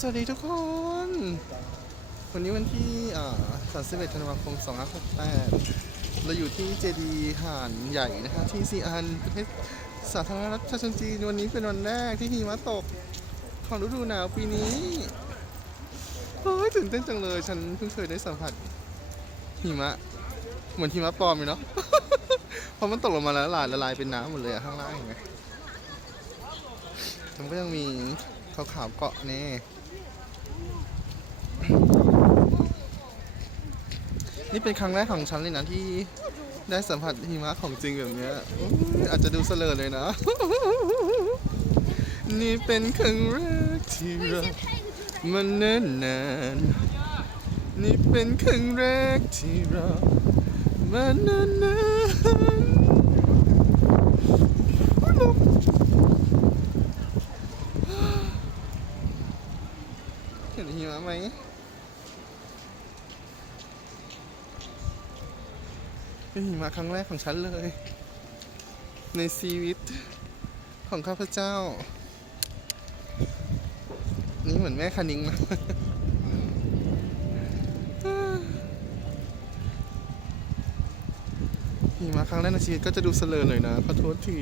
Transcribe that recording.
สวัสดีทุกคน วันนี้วันที่31ธันวาคม2568 เราอยู่ที่เจดีห่านใหญ่นะคะที่ซีอันประเทศสาธารณรัฐประชาชนจีนวันนี้เป็นวันแรกที่หิมะตก ของฤดูหนาวปีนี้โอ้ยตื่นเต้นจังเลย ฉันเพิ่งเคยได้สัมผัสหิมะ เหมือนหิมะปลอมเลยเนาะเพราะมันตกลงมาแล้วละลายละลายเป็นน้ำหมดเลยอะข้างล่างเห็นไหมแต่มันก็ยังมี ขาวๆเกาะแน่นี่เป็นครั้งแรกของฉันเลยนะที่ได้สัมผัสหิมะของจริงแบบเนี้ยออาจจะดูเสลอเลยนะ นี่เป็นครั้งแรกที่เรามันเนิ่นนานนี่เป็นครั้งแรกที่เรามันเนิ่นนานอุ๊ยลม เห็นหิมะไหมเป็นหิมะครั้งแรกของฉันเลย ในชีวิตของข้าพเจ้า นี่เหมือนแม่คณิงนะหิมะครั้งแรกในชีวิตก็จะดูเสลอหน่อยนะขอโทษที